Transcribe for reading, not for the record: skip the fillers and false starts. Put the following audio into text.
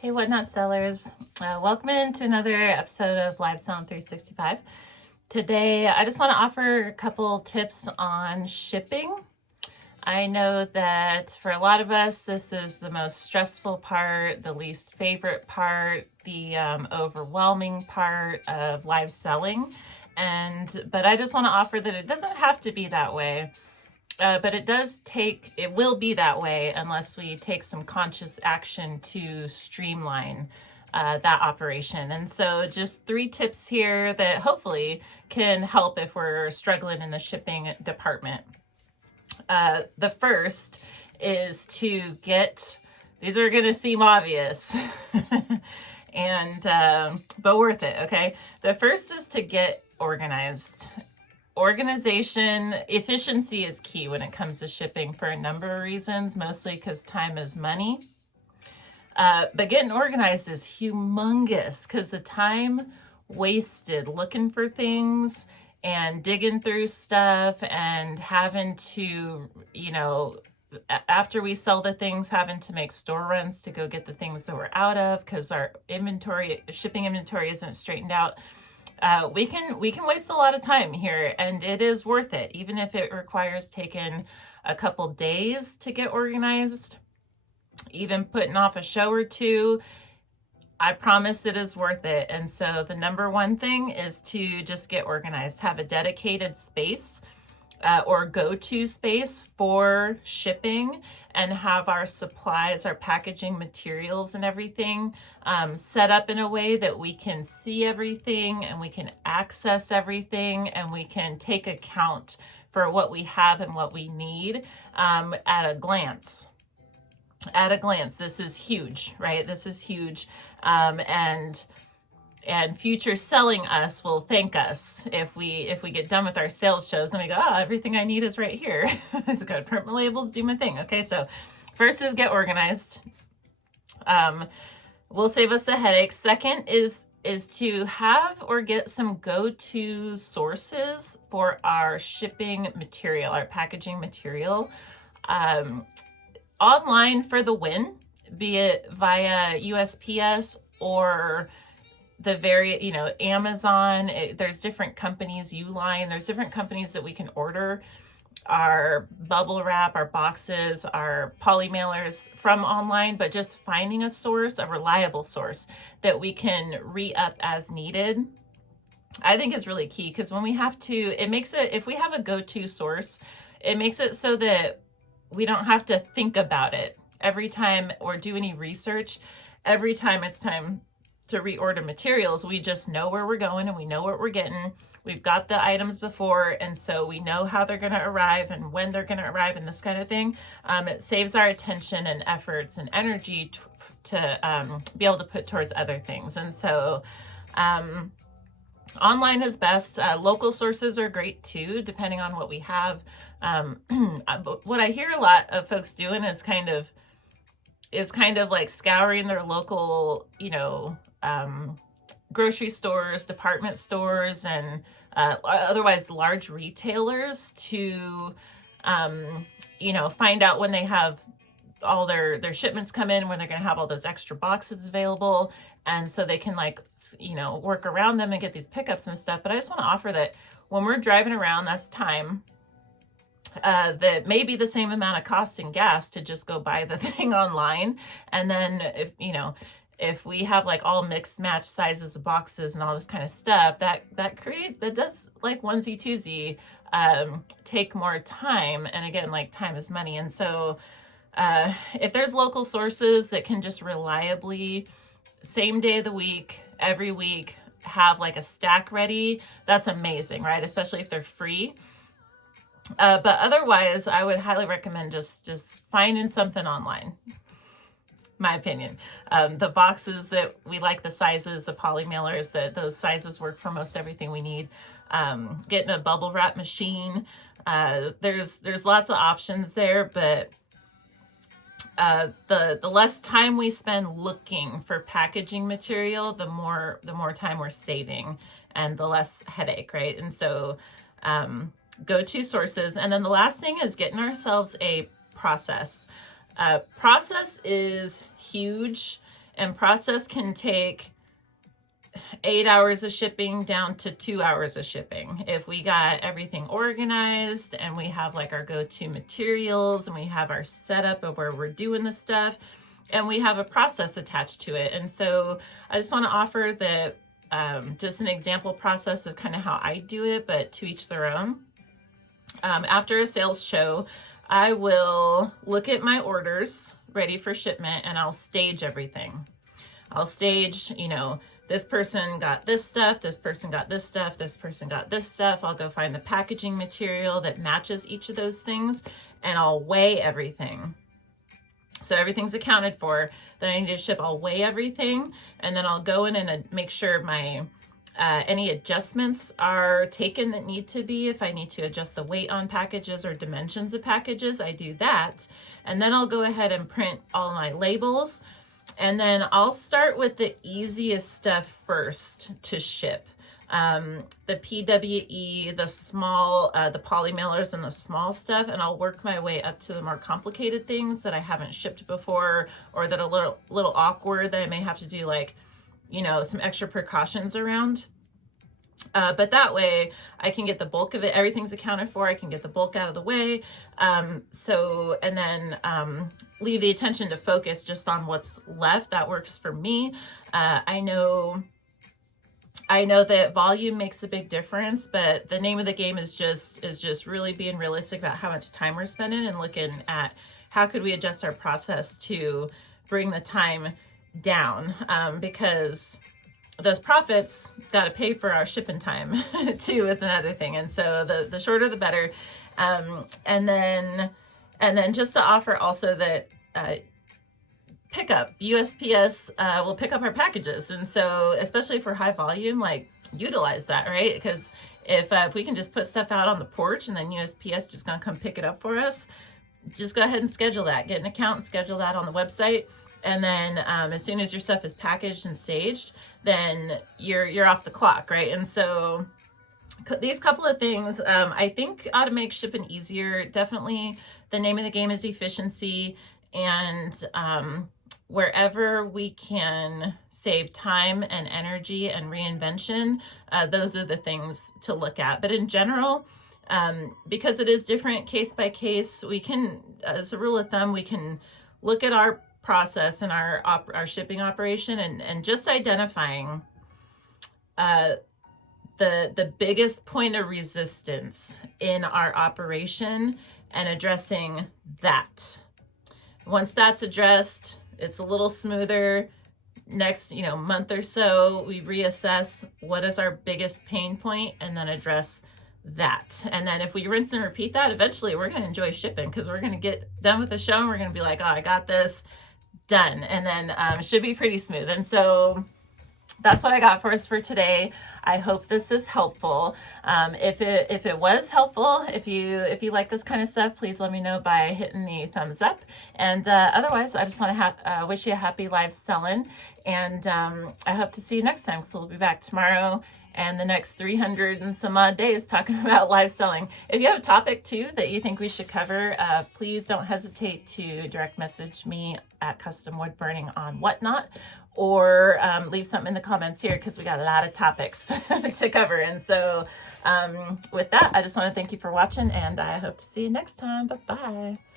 Hey, Whatnot Sellers. Welcome into another episode of Live Sound 365. Today, I just want to offer a couple tips on shipping. I know that for a lot of us, this is the most stressful part, the least favorite part, the overwhelming part of live selling. But I just want to offer that it doesn't have to be that way. But it will be that way unless we take some conscious action to streamline that operation. And so just 3 tips here that hopefully can help if we're struggling in the shipping department. The first is these are going to seem obvious, but worth it, okay? The first is to get organized. Organization, efficiency is key when it comes to shipping for a number of reasons, mostly because time is money. But getting organized is humongous because the time wasted looking for things and digging through stuff and having to, after we sell the things, having to make store runs to go get the things that we're out of because our shipping inventory isn't straightened out. We can waste a lot of time here, and it is worth it, even if it requires taking a couple days to get organized, even putting off a show or two. I promise it is worth it. And so the number one thing is to just get organized, have a dedicated space or go-to space for shipping, and have our supplies, our packaging materials and everything set up in a way that we can see everything and we can access everything and we can take account for what we have and what we need at a glance. This is huge, right? This is huge. And future selling us will thank us if we get done with our sales shows and we go, oh, everything I need is right here. It's got to print my labels, do my thing. Okay, so first is get organized. Will save us the headache. Second is to have or get some go-to sources for our shipping material, our packaging material. Online for the win, be it via USPS or the Amazon. There's different companies, Uline, there's different companies that we can order our bubble wrap, our boxes, our poly mailers from online, but just finding a source, a reliable source that we can re-up as needed, I think is really key. Because when we have to, if we have a go-to source, it makes it so that we don't have to think about it every time or do any research. Every time it's time to reorder materials, we just know where we're going and we know what we're getting. We've got the items before, and so we know how they're going to arrive and when they're going to arrive and this kind of thing. It saves our attention and efforts and energy to be able to put towards other things. And so online is best. Local sources are great too, depending on what we have. What I hear a lot of folks doing is kind of like scouring their local, grocery stores, department stores, and otherwise large retailers to, find out when they have all their shipments come in, when they're going to have all those extra boxes available. And so they can work around them and get these pickups and stuff. But I just want to offer that when we're driving around, that's time that may be the same amount of cost in gas to just go buy the thing online. And then if we have like all mixed match sizes of boxes and all this kind of stuff, that does like onesie twosie take more time. And again, like time is money. And so if there's local sources that can just reliably, same day of the week, every week, have like a stack ready, that's amazing, right? Especially if they're free. But otherwise, I would highly recommend just finding something online. My opinion. The boxes that we like, the sizes, the poly mailers, those sizes work for most everything we need. Getting a bubble wrap machine. There's lots of options there, but the less time we spend looking for packaging material, the more time we're saving and the less headache, right? And so go-to sources. And then the last thing is getting ourselves a process. Process is huge And process can take 8 hours of shipping down to 2 hours of shipping. If we got everything organized and we have like our go-to materials and we have our setup of where we're doing the stuff and we have a process attached to it. And so I just want to offer the just an example process of kind of how I do it, but to each their own. After a sales show, I will look at my orders ready for shipment and I'll stage everything. I'll stage, you know, this person got this stuff, this person got this stuff, this person got this stuff. I'll go find the packaging material that matches each of those things and I'll weigh everything. So everything's accounted for. Then I need to ship, I'll weigh everything, and then I'll go in and make sure my any adjustments are taken that need to be. If I need to adjust the weight on packages or dimensions of packages, I do that. And then I'll go ahead and print all my labels. And then I'll start with the easiest stuff first to ship. The PWE, the small, the poly mailers and the small stuff, and I'll work my way up to the more complicated things that I haven't shipped before or that are a little awkward that I may have to do, like, you know, some extra precautions around. But that way I can get the bulk of it. Everything's accounted for. I can get the bulk out of the way. And then leave the attention to focus just on what's left. That works for me. I know that volume makes a big difference, but the name of the game is just really being realistic about how much time we're spending and looking at how could we adjust our process to bring the time down, because those profits got to pay for our shipping time too is another thing. And so the shorter the better. And then just to offer also that pickup, USPS will pick up our packages. And so especially for high volume, like, utilize that, right? Because if we can just put stuff out on the porch and then USPS just gonna come pick it up for us, just go ahead and schedule that. Get an account and schedule that on the website. And then as soon as your stuff is packaged and staged, then you're off the clock, right? And so these couple of things I think ought to make shipping easier. Definitely the name of the game is efficiency, and wherever we can save time and energy and reinvention, those are the things to look at. But in general, because it is different case by case, we can, as a rule of thumb, we can look at our process and our shipping operation and just identifying the biggest point of resistance in our operation and addressing that. Once that's addressed, it's a little smoother. Next, month or so, we reassess what is our biggest pain point and then address that. And then if we rinse and repeat that, eventually we're going to enjoy shipping because we're going to get done with the show and we're going to be like, oh, I got this done. And then it should be pretty smooth. And so that's what I got for us for today. I hope this is helpful. If it was helpful, if you like this kind of stuff, please let me know by hitting the thumbs up. And otherwise, I just want to wish you a happy live selling. And I hope to see you next time. So we'll be back tomorrow and the next 300 and some odd days talking about live selling. If you have a topic too that you think we should cover, please don't hesitate to direct message me at Custom Wood Burning on Whatnot, or leave something in the comments here because we got a lot of topics to cover. And so with that, I just want to thank you for watching, and I hope to see you next time. Bye-bye.